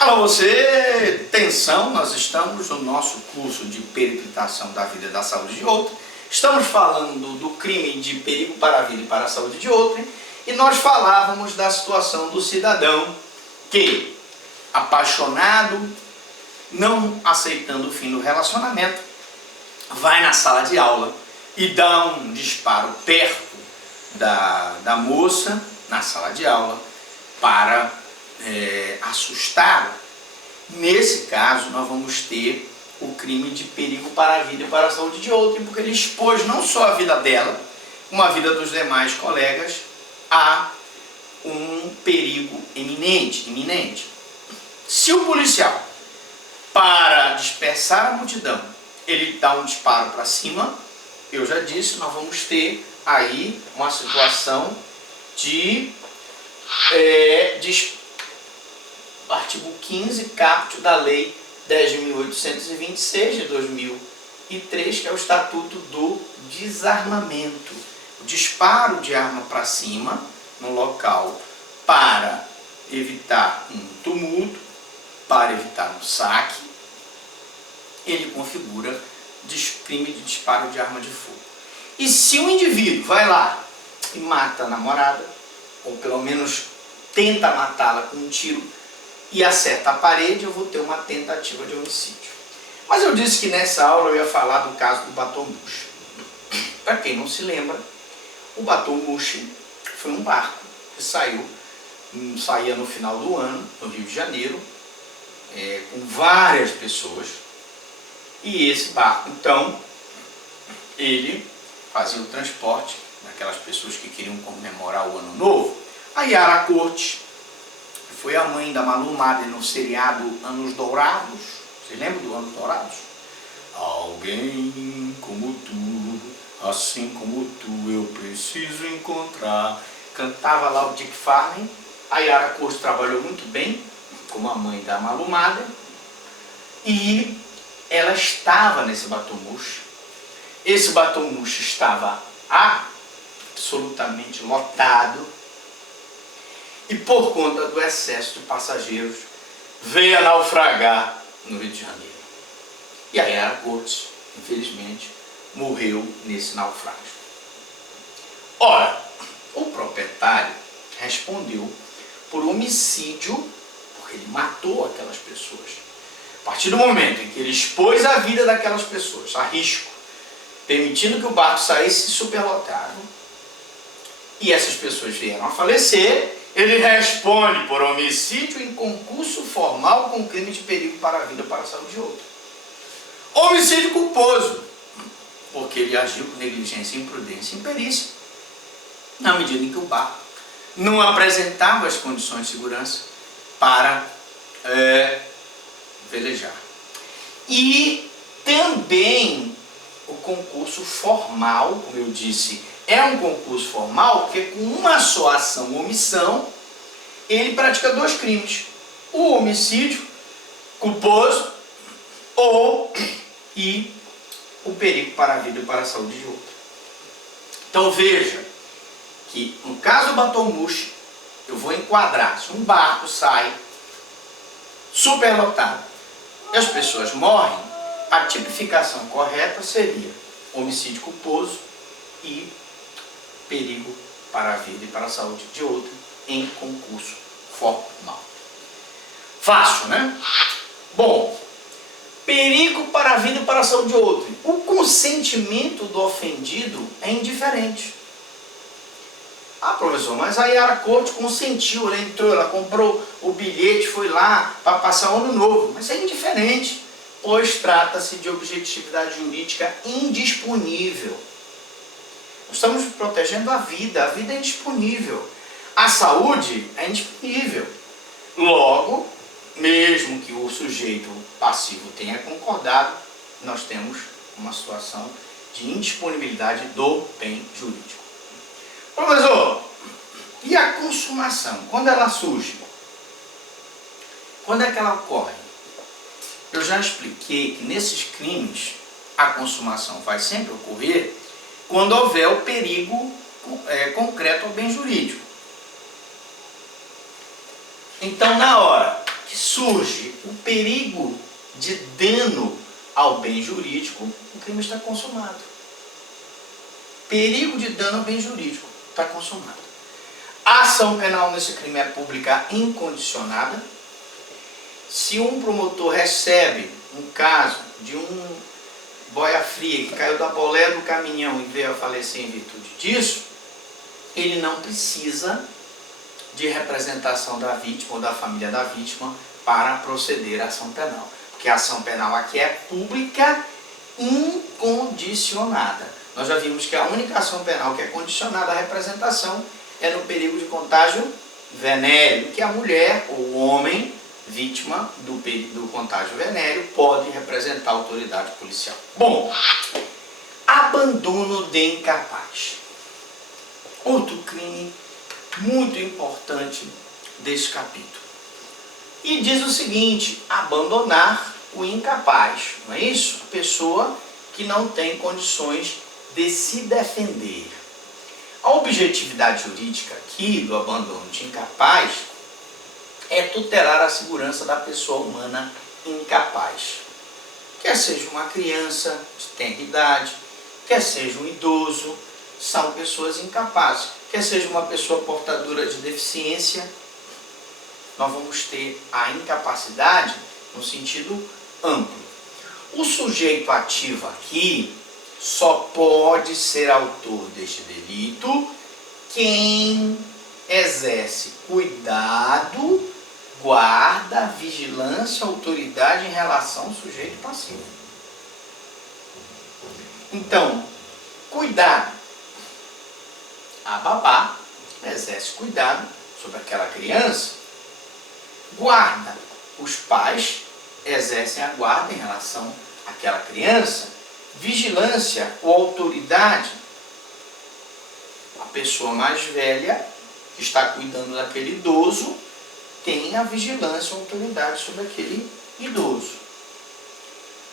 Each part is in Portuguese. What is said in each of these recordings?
Alô você, atenção, nós estamos no nosso curso de periclitação da vida e da saúde de outrem. Estamos falando do crime de perigo para a vida e para a saúde de outrem. E nós falávamos da situação do cidadão que, apaixonado, não aceitando o fim do relacionamento, vai na sala de aula e dá um disparo perto da moça na sala de aula para assustá-la. Nesse caso, nós vamos ter o crime de perigo para a vida e para a saúde de outrem, porque ele expôs não só a vida dela, como a vida dos demais colegas a um perigo iminente. Se o policial, para dispersar a multidão, ele dá um disparo para cima, eu já disse, nós vamos ter aí uma situação de artigo 15, caput da Lei 10.826 de 2003, que é o Estatuto do Desarmamento. O disparo de arma para cima no local para evitar um tumulto, para evitar um saque, ele configura crime de disparo de arma de fogo. E se o indivíduo vai lá e mata a namorada, ou pelo menos tenta matá-la com um tiro e acerta a parede, eu vou ter uma tentativa de homicídio. Mas eu disse que nessa aula eu ia falar do caso do Batomushi. Para quem não se lembra, o Batomushi foi um barco que saía no final do ano, no Rio de Janeiro, com várias pessoas. E esse barco, então, ele fazia o transporte daquelas pessoas que queriam comemorar o Ano Novo. A Yara Cortes, que foi a mãe da Malu Mader no seriado Anos Dourados. Vocês lembram do Anos Dourados? Alguém como tu, assim como tu, eu preciso encontrar. Cantava lá o Dick Farney. A Yara Cortes trabalhou muito bem como a mãe da Malu Mader. E ela estava nesse Batomushi. Esse Batomushi estava absolutamente lotado. E por conta do excesso de passageiros, veio a naufragar no Rio de Janeiro. E a Yara Cortes, infelizmente, morreu nesse naufrágio. Ora, o proprietário respondeu por homicídio, porque ele matou aquelas pessoas. A partir do momento em que ele expôs a vida daquelas pessoas a risco, permitindo que o barco saísse superlotado, e essas pessoas vieram a falecer, ele responde por homicídio em concurso formal com crime de perigo para a vida e para a saúde de outrem. Homicídio culposo, porque ele agiu com negligência, imprudência e imperícia, na medida em que o barco não apresentava as condições de segurança para velejar. E também o concurso formal, como eu disse, é um concurso formal porque com uma só ação ou omissão ele pratica dois crimes: o homicídio culposo e o perigo para a vida e para a saúde de outrem. Então veja que no caso do Batomushi eu vou enquadrar: se um barco sai superlotado e as pessoas morrem, a tipificação correta seria homicídio culposo e perigo para a vida e para a saúde de outrem em concurso formal. Fácil, né? Bom, perigo para a vida e para a saúde de outrem. O consentimento do ofendido é indiferente. Ah, professor, mas a Yara Cortes consentiu, ela entrou, ela comprou o bilhete, foi lá para passar o Ano Novo. Mas é indiferente, pois trata-se de objetividade jurídica indisponível. Nós estamos protegendo a vida é indisponível. A saúde é indisponível. Logo, mesmo que o sujeito passivo tenha concordado, nós temos uma situação de indisponibilidade do bem jurídico. Professor, e a consumação? Quando ela surge? Quando é que ela ocorre? Eu já expliquei que nesses crimes a consumação vai sempre ocorrer quando houver o perigo concreto ao bem jurídico. Então, na hora que surge surge o perigo de dano ao bem jurídico, o crime está consumado. Perigo de dano ao bem jurídico está consumado. A ação penal nesse crime é pública incondicionada. Se um promotor recebe um caso de um boia fria que caiu da boleia do caminhão e veio a falecer em virtude disso, ele não precisa de representação da vítima ou da família da vítima para proceder à ação penal. Porque a ação penal aqui é pública incondicionada. Nós já vimos que a única ação penal que é condicionada à representação é no perigo de contágio venéreo, que a mulher ou o homem vítima do contágio venéreo pode representar a autoridade policial. Bom, abandono de incapaz. Outro crime muito importante desse capítulo. E diz o seguinte: abandonar o incapaz, não é isso? A pessoa que não tem condições de se defender. A objetividade jurídica aqui do abandono de incapaz é tutelar a segurança da pessoa humana incapaz. Quer seja uma criança de tenra idade, quer seja um idoso, são pessoas incapazes. Quer seja uma pessoa portadora de deficiência, nós vamos ter a incapacidade no sentido amplo. O sujeito ativo aqui só pode ser autor deste delito quem exerce cuidado, guarda, vigilância, autoridade em relação ao sujeito passivo. Então, cuidado. A babá exerce cuidado sobre aquela criança. Guarda. Os pais exercem a guarda em relação àquela criança. Vigilância ou autoridade. A pessoa mais velha que está cuidando daquele idoso tem a vigilância ou autoridade sobre aquele idoso.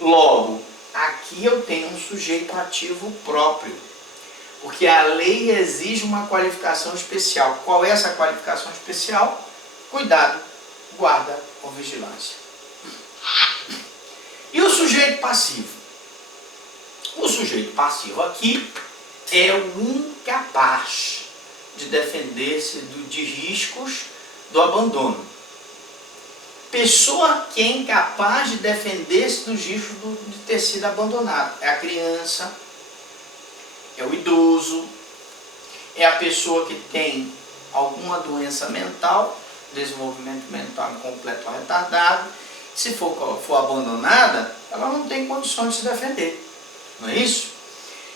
Logo, aqui eu tenho um sujeito ativo próprio, porque a lei exige uma qualificação especial. Qual é essa qualificação especial? Cuidado, guarda ou vigilância. E o sujeito passivo? O sujeito passivo aqui é o incapaz de defender-se de riscos do abandono. Pessoa que é incapaz de defender-se dos riscos de ter sido abandonado. É a criança, é o idoso, é a pessoa que tem alguma doença mental, desenvolvimento mental incompleto ou retardado. Se for abandonada, ela não tem condições de se defender. Não é isso?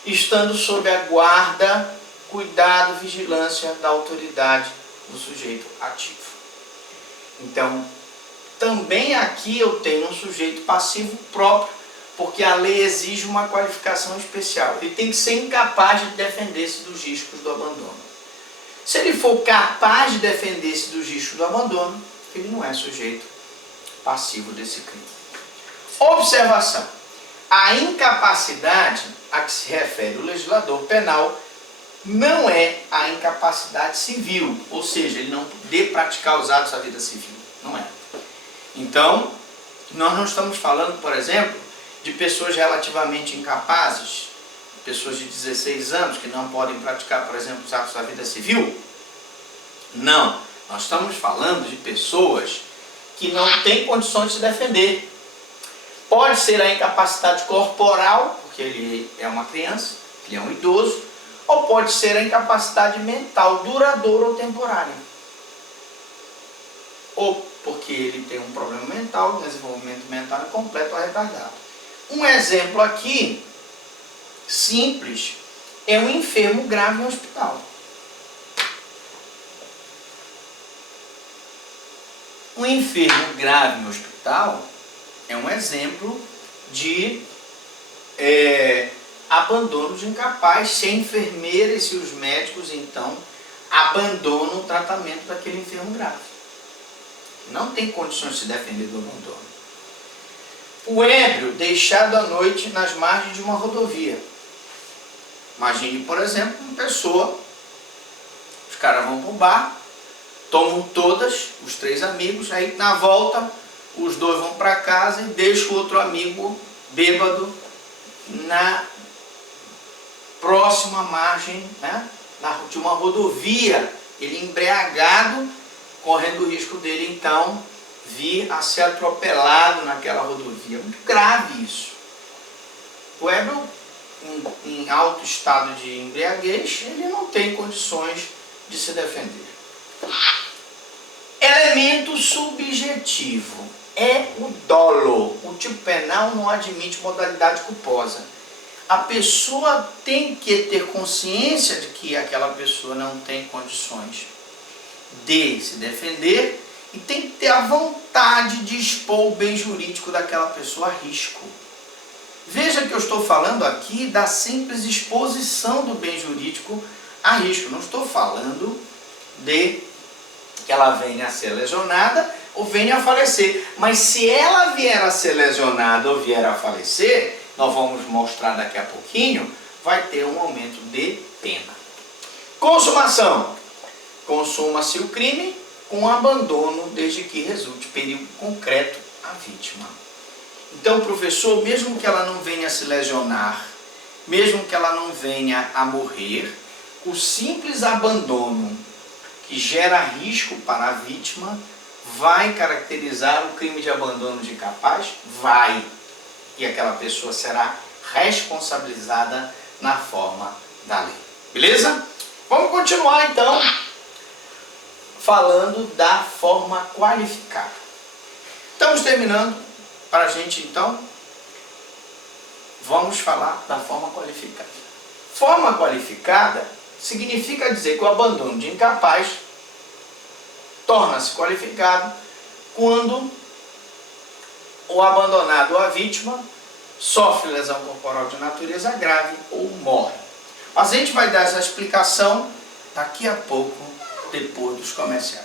Estando sob a guarda, cuidado, vigilância da autoridade do sujeito ativo. Então, também aqui eu tenho um sujeito passivo próprio, porque a lei exige uma qualificação especial. Ele tem que ser incapaz de defender-se dos riscos do abandono. Se ele for capaz de defender-se dos riscos do abandono, ele não é sujeito passivo desse crime. Observação. A incapacidade a que se refere o legislador penal não é a incapacidade civil, ou seja, ele não poder praticar os atos da vida civil. Não é. Então, nós não estamos falando, por exemplo, de pessoas relativamente incapazes, pessoas de 16 anos que não podem praticar, por exemplo, os atos da vida civil. Não. Nós estamos falando de pessoas que não têm condições de se defender. Pode ser a incapacidade corporal, porque ele é uma criança, ele é um idoso, ou pode ser a incapacidade mental duradoura ou temporária. Ou porque ele tem um problema mental, desenvolvimento mental incompleto ou retardado. Um exemplo aqui, simples, é um enfermo grave em hospital. Um enfermo grave em hospital é um exemplo de abandono de incapaz, se a enfermeira e se os médicos, então, abandonam o tratamento daquele enfermo grave. Não tem condições de se defender do abandono. O ébrio deixado à noite nas margens de uma rodovia. Imagine, por exemplo, uma pessoa, os caras vão para o bar, tomam todas, os 3 amigos, aí na volta os dois vão para casa e deixam o outro amigo bêbado na próxima margem, né, de uma rodovia, ele embriagado, correndo o risco dele então vir a ser atropelado naquela rodovia. Muito grave isso. O ébrio, em alto estado de embriaguez, ele não tem condições de se defender. Elemento subjetivo é o dolo. O tipo penal não admite modalidade culposa. A pessoa tem que ter consciência de que aquela pessoa não tem condições de se defender e tem que ter a vontade de expor o bem jurídico daquela pessoa a risco. Veja que eu estou falando aqui da simples exposição do bem jurídico a risco. Não estou falando de que ela venha a ser lesionada ou venha a falecer. Mas se ela vier a ser lesionada ou vier a falecer, nós vamos mostrar daqui a pouquinho, vai ter um aumento de pena. Consumação. Consuma-se o crime com abandono desde que resulte perigo concreto à vítima. Então, professor, mesmo que ela não venha a se lesionar, mesmo que ela não venha a morrer, o simples abandono que gera risco para a vítima vai caracterizar o crime de abandono de incapaz? Vai. E aquela pessoa será responsabilizada na forma da lei. Beleza? Vamos continuar então falando da forma qualificada. Estamos terminando. Para a gente então, vamos falar da forma qualificada. Forma qualificada significa dizer que o abandono de incapaz torna-se qualificado quando o abandonado ou a vítima sofre lesão corporal de natureza grave ou morre. A gente vai dar essa explicação daqui a pouco, depois dos comerciais.